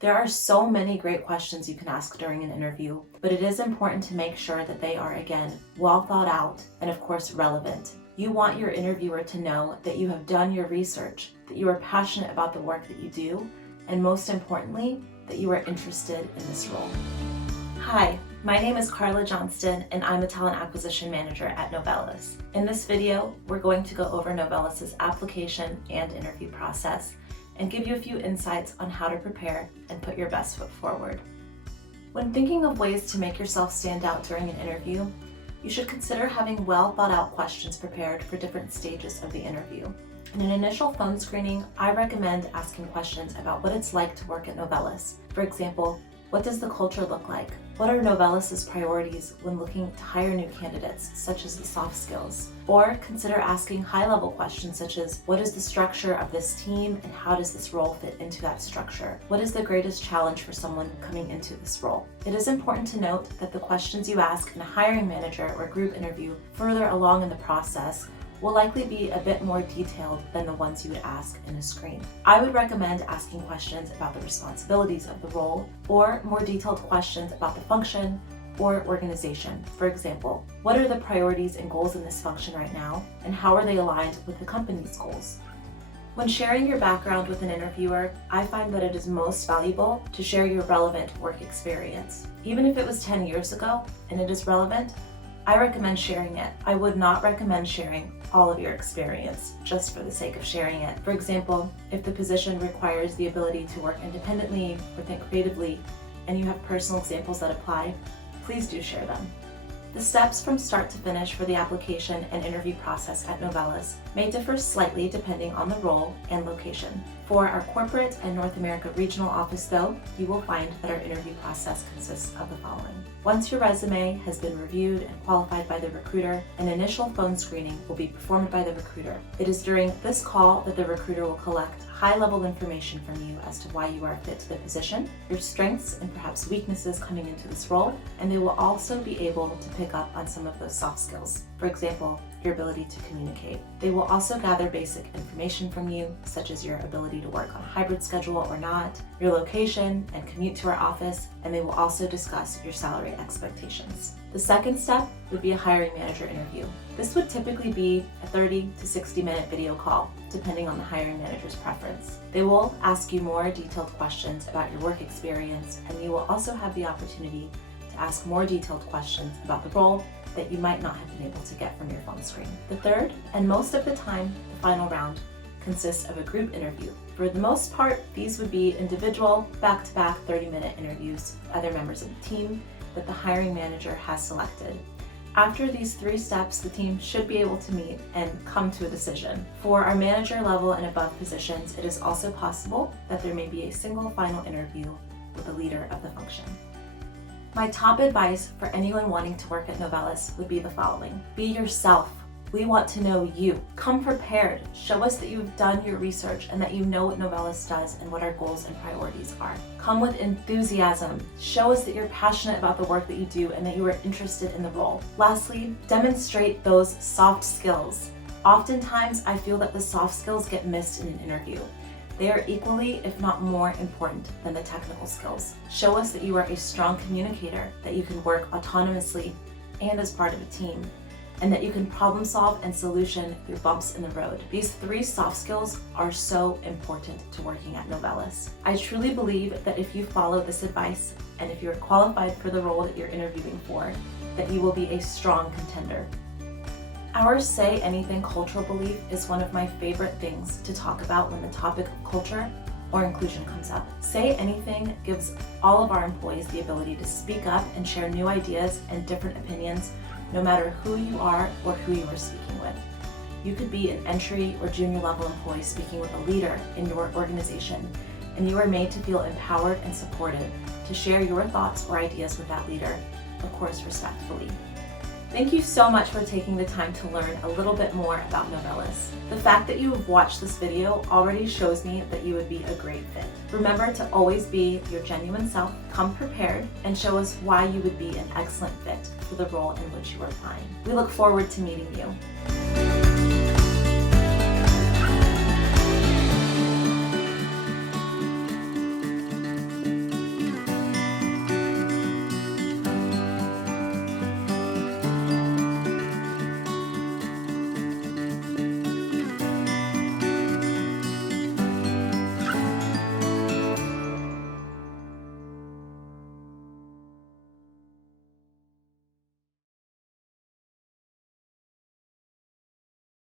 There are so many great questions you can ask during an interview, but it is important to make sure that they are, again, well thought out and of course relevant. You want your interviewer to know that you have done your research, that you are passionate about the work that you do, and most importantly, that you are interested in this role. Hi, my name is Carla Johnston and I'm a Talent Acquisition Manager at Novelis. In this video, we're going to go over Novelis' application and interview process and give you a few insights on how to prepare and put your best foot forward. When thinking of ways to make yourself stand out during an interview, you should consider having well thought out questions prepared for different stages of the interview. In an initial phone screening, I recommend asking questions about what it's like to work at Novelis. For example, what does the culture look like? What are Novelis' priorities when looking to hire new candidates, such as the soft skills? Or consider asking high-level questions such as, what is the structure of this team and how does this role fit into that structure? What is the greatest challenge for someone coming into this role? It is important to note that the questions you ask in a hiring manager or group interview further along in the process will likely be a bit more detailed than the ones you would ask in a screen. I would recommend asking questions about the responsibilities of the role or more detailed questions about the function or organization. For example, what are the priorities and goals in this function right now, and how are they aligned with the company's goals? When sharing your background with an interviewer, I find that it is most valuable to share your relevant work experience. Even if it was 10 years ago and it is relevant, I recommend sharing it. I would not recommend sharing all of your experience just for the sake of sharing it. For example, if the position requires the ability to work independently or think creatively, and you have personal examples that apply, please do share them. The steps from start to finish for the application and interview process at Novelis may differ slightly depending on the role and location. For our corporate and North America regional office though, you will find that our interview process consists of the following. Once your resume has been reviewed and qualified by the recruiter, an initial phone screening will be performed by the recruiter. It is during this call that the recruiter will collect high-level information from you as to why you are fit to the position, your strengths and perhaps weaknesses coming into this role, and they will also be able to pick up on some of those soft skills. For example, your ability to communicate. They will also gather basic information from you, such as your ability to work on a hybrid schedule or not, your location and commute to our office, and they will also discuss your salary expectations. The second step would be a hiring manager interview. This would typically be a 30 to 60-minute video call, depending on the hiring manager's preference. They will ask you more detailed questions about your work experience, and you will also have the opportunity to ask more detailed questions about the role that you might not have been able to get from your phone screen. The third, and most of the time, the final round, consists of a group interview. For the most part, these would be individual, back-to-back 30-minute interviews with other members of the team that the hiring manager has selected. After these three steps, the team should be able to meet and come to a decision. For our manager level and above positions, it is also possible that there may be a single final interview with the leader of the function. My top advice for anyone wanting to work at Novelis would be the following. Be yourself. We want to know you. Come prepared. Show us that you've done your research and that you know what Novelis does and what our goals and priorities are. Come with enthusiasm. Show us that you're passionate about the work that you do and that you are interested in the role. Lastly, demonstrate those soft skills. Oftentimes, I feel that the soft skills get missed in an interview. They are equally, if not more, important than the technical skills. Show us that you are a strong communicator, that you can work autonomously and as part of a team, and that you can problem solve and solution through bumps in the road. These three soft skills are so important to working at Novelis. I truly believe that if you follow this advice, and if you're qualified for the role that you're interviewing for, that you will be a strong contender. Our Say Anything cultural belief is one of my favorite things to talk about when the topic of culture or inclusion comes up. Say Anything gives all of our employees the ability to speak up and share new ideas and different opinions, no matter who you are or who you are speaking with. You could be an entry or junior level employee speaking with a leader in your organization, and you are made to feel empowered and supported to share your thoughts or ideas with that leader, of course respectfully. Thank you so much for taking the time to learn a little bit more about Novelis. The fact that you have watched this video already shows me that you would be a great fit. Remember to always be your genuine self, come prepared, and show us why you would be an excellent fit for the role in which you are applying. We look forward to meeting you.